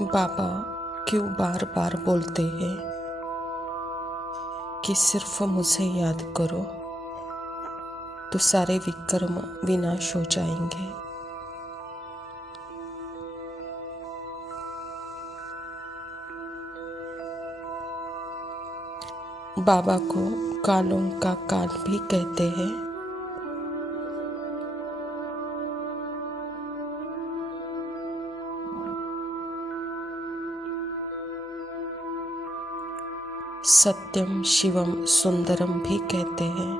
बाबा क्यों बार बार बोलते हैं कि सिर्फ मुझे याद करो तो सारे विकर्म विनाश हो जाएंगे। बाबा को कालों का काल भी कहते हैं। सत्यम शिवम सुंदरम भी कहते हैं।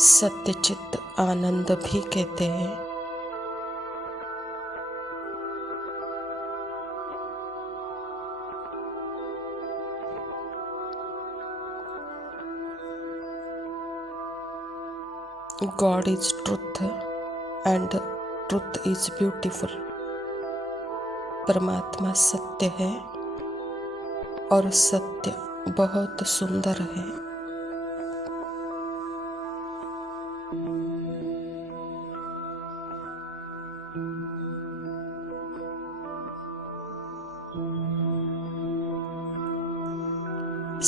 सत्यचित आनंद भी कहते हैं। God is truth and truth is beautiful. परमात्मा सत्य है और सत्य बहुत सुंदर है।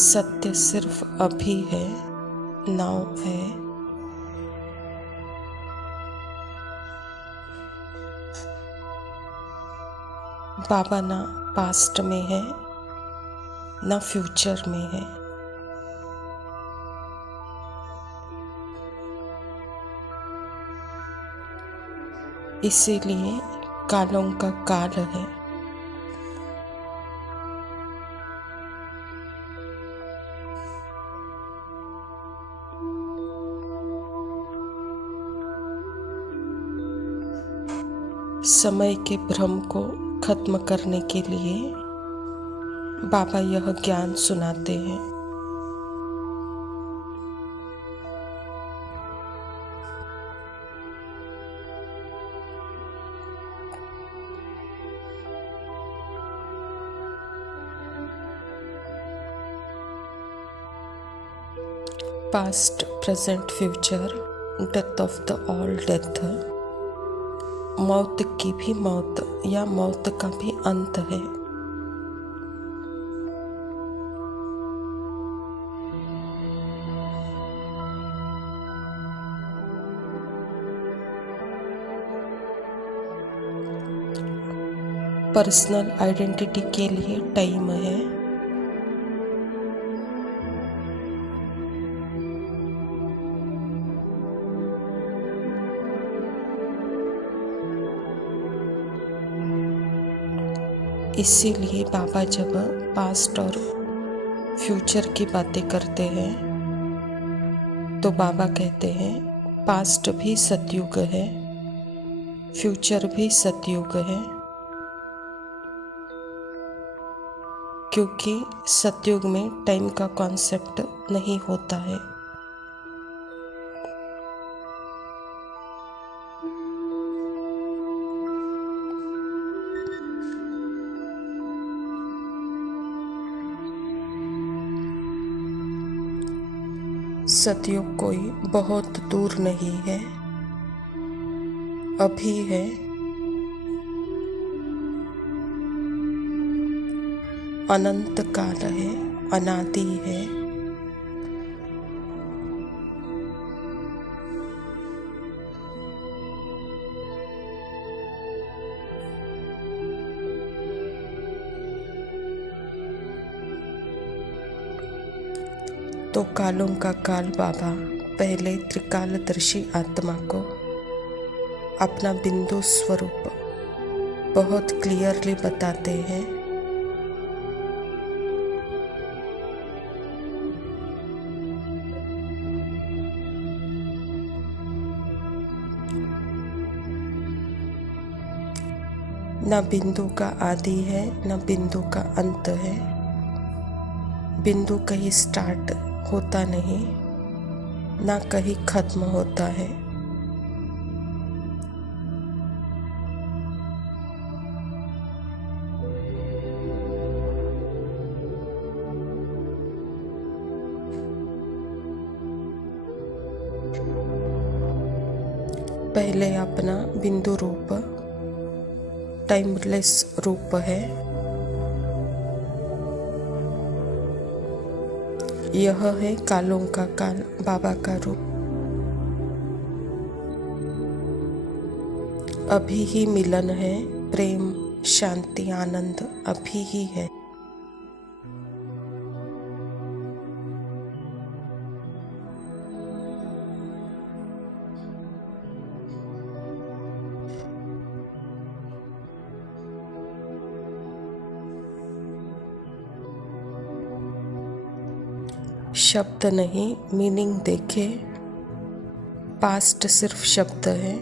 सत्य सिर्फ अभी है, नाउ है। बाबा ना पास्ट में है ना फ्यूचर में है। इसीलिए कालों का काल है। समय के भ्रम को खत्म करने के लिए बाबा यह ज्ञान सुनाते हैं। Past, present, future, death of the all death. मौत की भी मौत या मौत का भी अंत है। पर्सनल आइडेंटिटी के लिए टाइम है। इसीलिए बाबा जब पास्ट और फ्यूचर की बातें करते हैं तो बाबा कहते हैं पास्ट भी सतयुग है, फ्यूचर भी सतयुग है, क्योंकि सतयुग में टाइम का कॉन्सेप्ट नहीं होता है। सतयुग कोई बहुत दूर नहीं है, अभी है। अनंत काल है, अनादि है। तो कालों का काल बाबा पहले त्रिकालदर्शी आत्मा को अपना बिंदु स्वरूप बहुत क्लियरली बताते हैं। न बिंदु का आदि है न बिंदु का अंत है। बिंदु कहीं स्टार्ट होता नहीं, ना कहीं खत्म होता है। पहले अपना बिंदु रूप टाइमलेस रूप है। यह है कालों का काल बाबा का रूप। अभी ही मिलन है, प्रेम शांति आनंद अभी ही है। शब्द नहीं, मीनिंग देखे। पास्ट सिर्फ शब्द है,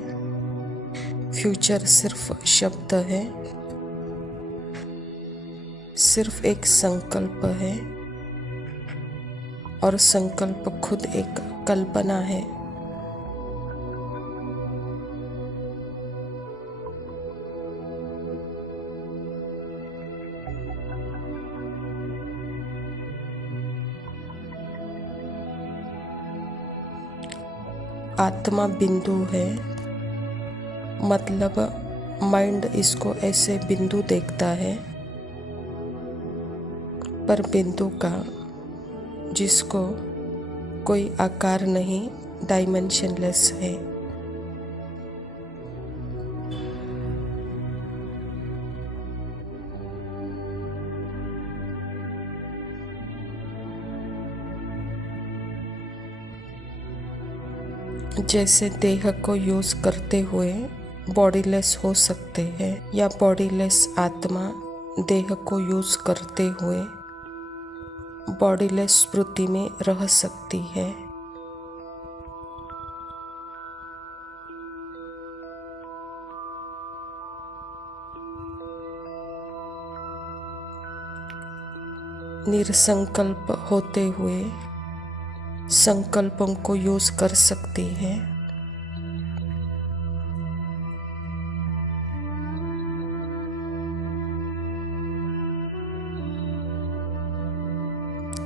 फ्यूचर सिर्फ शब्द है, सिर्फ एक संकल्प है और संकल्प खुद एक कल्पना है। आत्मा बिंदु है, मतलब माइंड इसको ऐसे बिंदु देखता है, पर बिंदु का जिसको कोई आकार नहीं, डायमेंशनलेस है। जैसे देह को यूज करते हुए बॉडीलेस हो सकते हैं, या बॉडीलेस आत्मा देह को यूज करते हुए बॉडीलेस स्मृति में रह सकती है। निरसंकल्प होते हुए संकल्पों को यूज कर सकती है।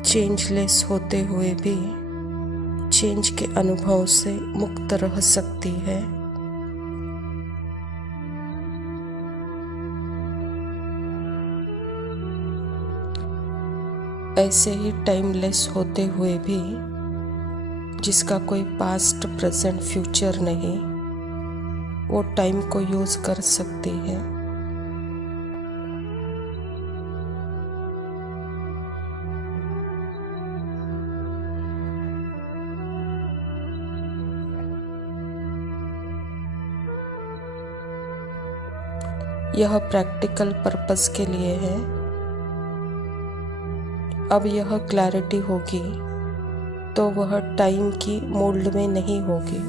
चेंजलेस होते हुए भी चेंज के अनुभव से मुक्त रह सकती है। ऐसे ही टाइमलेस होते हुए भी जिसका कोई पास्ट प्रेजेंट फ्यूचर नहीं, वो टाइम को यूज कर सकती है। यह प्रैक्टिकल पर्पस के लिए है। अब यह क्लैरिटी होगी तो वह टाइम की मोल्ड में नहीं होगी,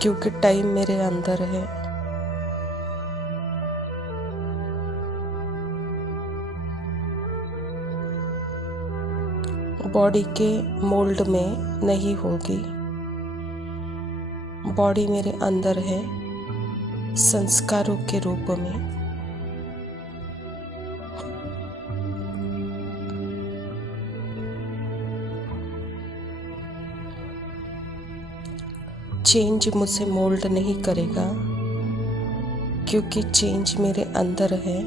क्योंकि टाइम मेरे अंदर है। बॉडी के मोल्ड में नहीं होगी। बॉडी मेरे अंदर है संस्कारों के रूप में। चेंज मुझे मोल्ड नहीं करेगा, क्योंकि चेंज मेरे अंदर है।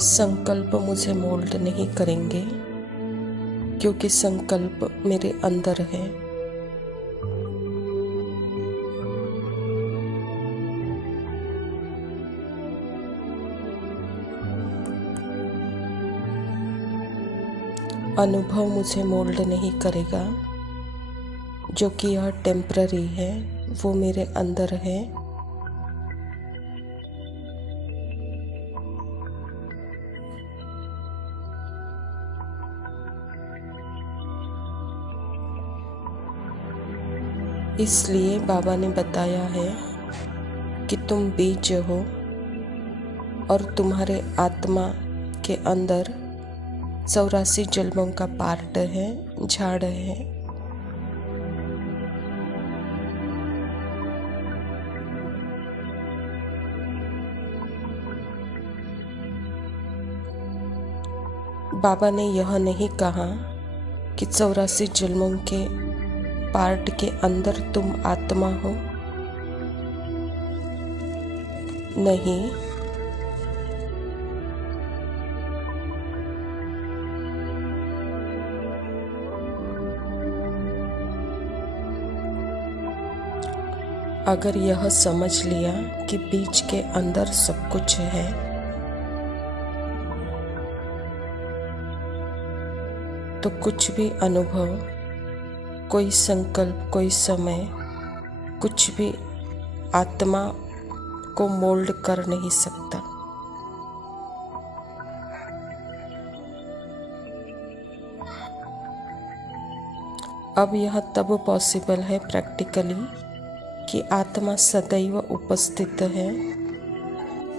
संकल्प मुझे मोल्ड नहीं करेंगे, क्योंकि संकल्प मेरे अंदर है। अनुभव मुझे मोल्ड नहीं करेगा, जो कि यह टेम्पररी है, वो मेरे अंदर है। इसलिए बाबा ने बताया है कि तुम बीज हो और तुम्हारे आत्मा के अंदर 84 जन्मों का पार्ट है, झाड़ है। बाबा ने यह नहीं कहा कि 84 जन्मों के पार्ट के अंदर तुम आत्मा हो। नहीं, अगर यह समझ लिया कि बीज के अंदर सब कुछ है, तो कुछ भी अनुभव, कोई संकल्प, कोई समय, कुछ भी आत्मा को मोल्ड कर नहीं सकता। अब यह तब पॉसिबल है प्रैक्टिकली कि आत्मा सदैव उपस्थित है,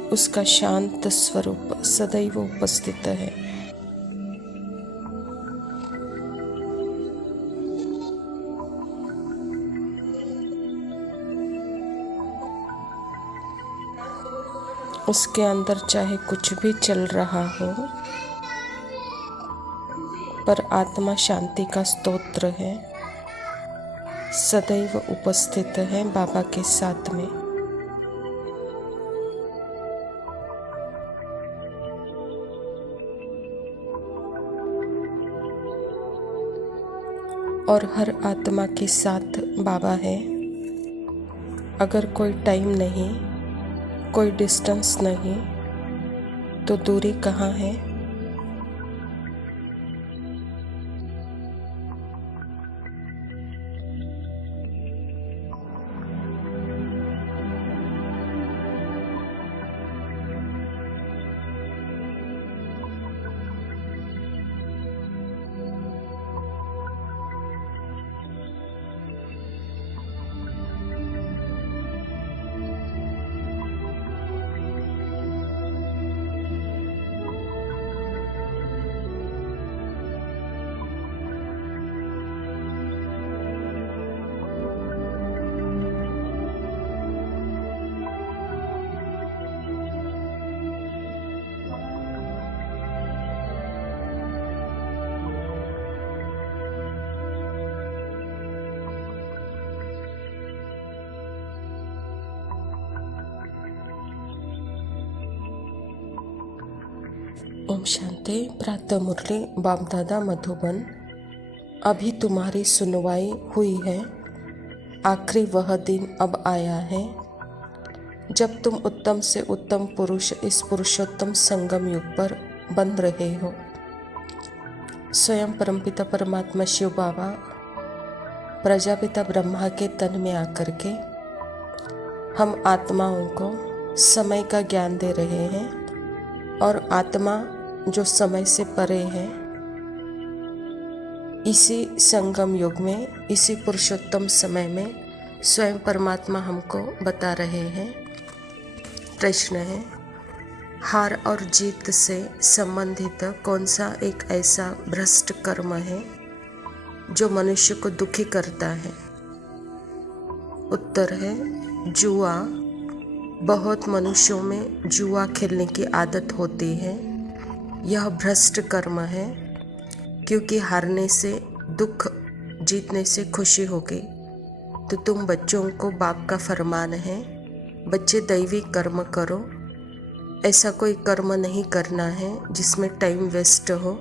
उसका शांत स्वरूप सदैव उपस्थित है। उसके अंदर चाहे कुछ भी चल रहा हो, पर आत्मा शांति का स्तोत्र है, सदैव उपस्थित है बाबा के साथ में। और हर आत्मा के साथ बाबा है। अगर कोई टाइम नहीं, कोई डिस्टेंस नहीं, तो दूरी कहाँ है? ओम शांति। प्रातः मुरली बाप दादा मधुबन। अभी तुम्हारी सुनवाई हुई है। आखिरी वह दिन अब आया है जब तुम उत्तम से उत्तम पुरुष इस पुरुषोत्तम संगम युग पर बन रहे हो। स्वयं परमपिता परमात्मा शिव बाबा प्रजापिता ब्रह्मा के तन में आकर के हम आत्माओं को समय का ज्ञान दे रहे हैं। और आत्मा जो समय से परे है, इसी संगम युग में, इसी पुरुषोत्तम समय में स्वयं परमात्मा हमको बता रहे हैं। प्रश्न है, हार और जीत से संबंधित कौन सा एक ऐसा भ्रष्ट कर्म है जो मनुष्य को दुखी करता है? उत्तर है जुआ। बहुत मनुष्यों में जुआ खेलने की आदत होती है। यह भ्रष्ट कर्म है, क्योंकि हारने से दुख, जीतने से खुशी होगी। तो तुम बच्चों को बाप का फरमान है, बच्चे दैवी कर्म करो। ऐसा कोई कर्म नहीं करना है जिसमें टाइम वेस्ट हो।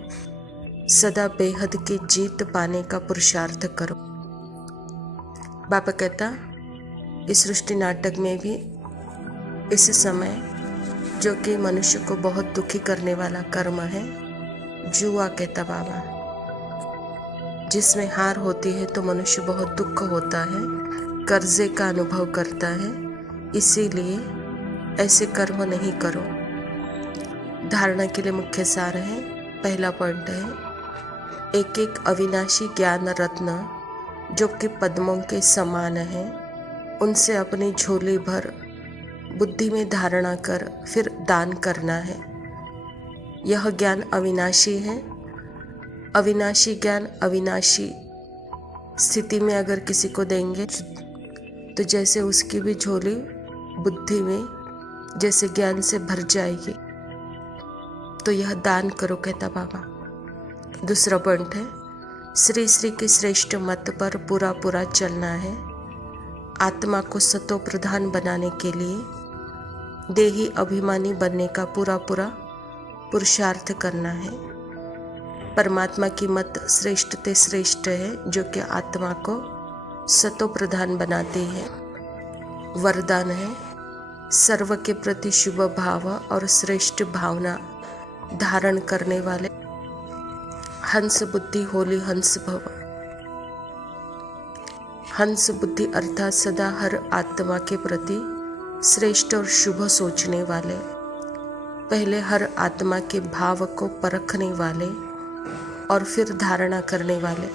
सदा बेहद की जीत पाने का पुरुषार्थ करो। बाबा कहता, इस सृष्टि नाटक में भी इस समय जो कि मनुष्य को बहुत दुखी करने वाला कर्म है, जुआ कहता बाबा, जिसमें हार होती है तो मनुष्य बहुत दुख होता है, कर्जे का अनुभव करता है। इसीलिए ऐसे कर्म नहीं करो। धारणा के लिए मुख्य सार है। पहला पॉइंट है, एक एक अविनाशी ज्ञान रत्न जो कि पद्मों के समान है, उनसे अपनी झोली भर बुद्धि में धारणा कर फिर दान करना है। यह ज्ञान अविनाशी है। अविनाशी ज्ञान अविनाशी स्थिति में अगर किसी को देंगे तो जैसे उसकी भी झोली बुद्धि में जैसे ज्ञान से भर जाएगी। तो यह दान करो कहता बाबा। दूसरा पॉइंट है, श्री श्री के श्रेष्ठ मत पर पूरा पूरा चलना है। आत्मा को सतो प्रधान बनाने के लिए देही अभिमानी बनने का पूरा पूरा पुरुषार्थ करना है। परमात्मा की मत श्रेष्ठ ते श्रेष्ठ है, जो कि आत्मा को सतो प्रधान बनाती है। वरदान है, सर्व के प्रति शुभ भाव और श्रेष्ठ भावना धारण करने वाले हंस बुद्धि होली हंस भव। हंस बुद्धि अर्थात सदा हर आत्मा के प्रति श्रेष्ठ और शुभ सोचने वाले, पहले हर आत्मा के भाव को परखने वाले और फिर धारणा करने वाले।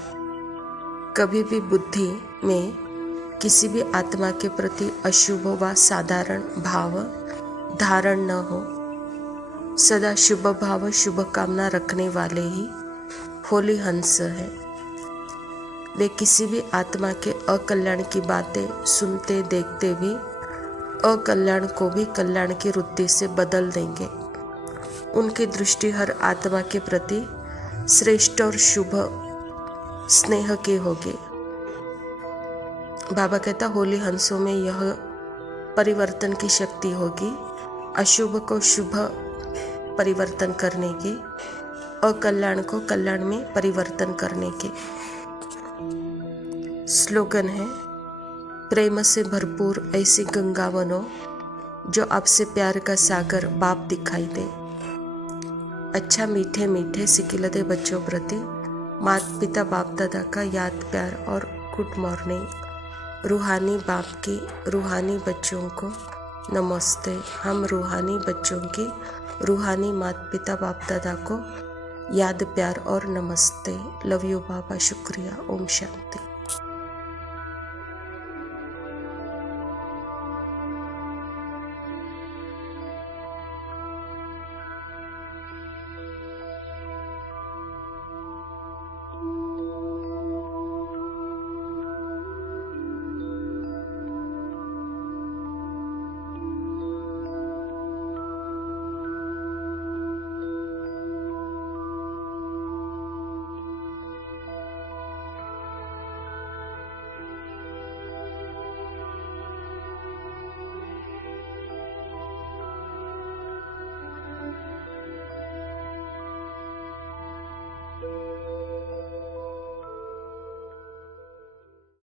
कभी भी बुद्धि में किसी भी आत्मा के प्रति अशुभ व साधारण भाव धारण न हो। सदा शुभ भाव शुभ कामना रखने वाले ही होली हंस है। वे किसी भी आत्मा के अकल्याण की बातें सुनते देखते भी अकल्याण को भी कल्याण की वृत्ति से बदल देंगे। उनकी दृष्टि हर आत्मा के प्रति श्रेष्ठ और शुभ स्नेह की होगी। बाबा कहता, होली हंसों में यह परिवर्तन की शक्ति होगी, अशुभ को शुभ परिवर्तन करने की, अकल्याण को कल्याण में परिवर्तन करने के। स्लोगन है, प्रेम से भरपूर ऐसी गंगा बनो जो आपसे प्यार का सागर बाप दिखाई दे। अच्छा मीठे मीठे सिकिलते बच्चों प्रति माता पिता बाप दादा का याद प्यार और गुड मॉर्निंग। रूहानी बाप की रूहानी बच्चों को नमस्ते। हम रूहानी बच्चों की रूहानी माता पिता बाप दादा को याद प्यार और नमस्ते। लव यू बाबा, शुक्रिया। ओम शांति।